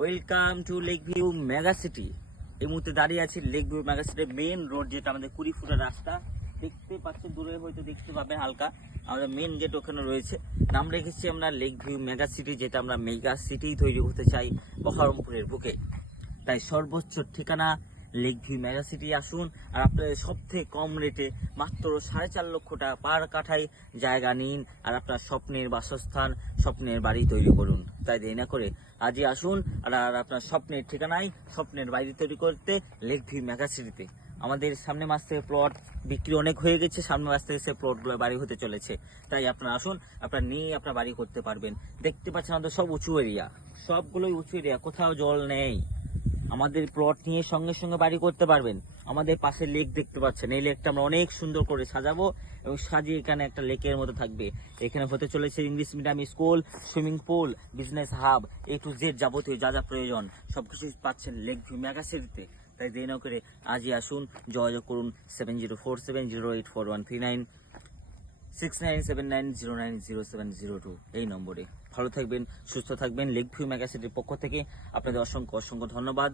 Welcome to Lake View Mega City এই মুহূর্তে দাঁড়িয়ে আছি লেক ভিউ মেগা সিটির মেন রোড যেটা আমাদের কুড়ি ফুটের রাস্তা। দেখতে পাচ্ছেন, দূরে হয়তো দেখতে পাবে হালকা। আমাদের মেন গেট ওখানে রয়েছে। নাম রেখেছি আমরা লেক ভিউ মেগা সিটি যেটা আমরা মেগা সিটি তৈরি করতে চাই বহরমপুরের বুকে। তাই সর্বোচ্চ ঠিকানা লেক ভিউ মেগা সিটি আসুন আর আপনাদের সব থেকে কম রেটে মাত্র সাড়ে চার লক্ষ টাকা পার কাঠায় জায়গা নিন আর আপনার স্বপ্নের বাসস্থান, স্বপ্নের বাড়ি তৈরি করুন। তাই দেরি না করে আজই আসুন আর আপনার স্বপ্নের ঠিকানায়, স্বপ্নের বাড়ি তৈরি করতে লেক ভিউ মেগা সিটিতে আমাদের সামনে মাস থেকে প্লট বিক্রি অনেক হয়ে গেছে, সামনে মাস থেকে সে প্লটগুলো বাড়ি হতে চলেছে। তাই আপনারা আসুন, আপনারা নিয়ে আপনার বাড়ি করতে পারবেন। দেখতে পাচ্ছেন আমাদের সব উঁচু এরিয়া সবগুলোই উঁচু এরিয়া কোথাও জল নেই। আমাদের প্লট নিয়ে সঙ্গে সঙ্গে বাড়ি করতে পারবেন। আমাদের পাশে লেক দেখতে পাচ্ছেন। এই লেকটা আমরা অনেক সুন্দর করে সাজাবো এবং সাজিয়ে এখানে একটা লেকের মতো থাকবে। এখানে হতে চলেছে English medium school swimming pool business hub A to Z যাবতীয় যা যা প্রয়োজন সব সবকিছু পাচ্ছেন লেক ভিউ মেগা সিটিতে তাই দেরি না করে আজই আসুন, যোগাযোগ করুন seven zero four seven zero eight four one three nine six nine seven nine zero nine zero seven zero এই নম্বরে। ভালো থাকবেন, সুস্থ থাকবেন। লেক ম্যাগাসিটির পক্ষ থেকে আপনাদের অসংখ্য অসংখ্য ধন্যবাদ।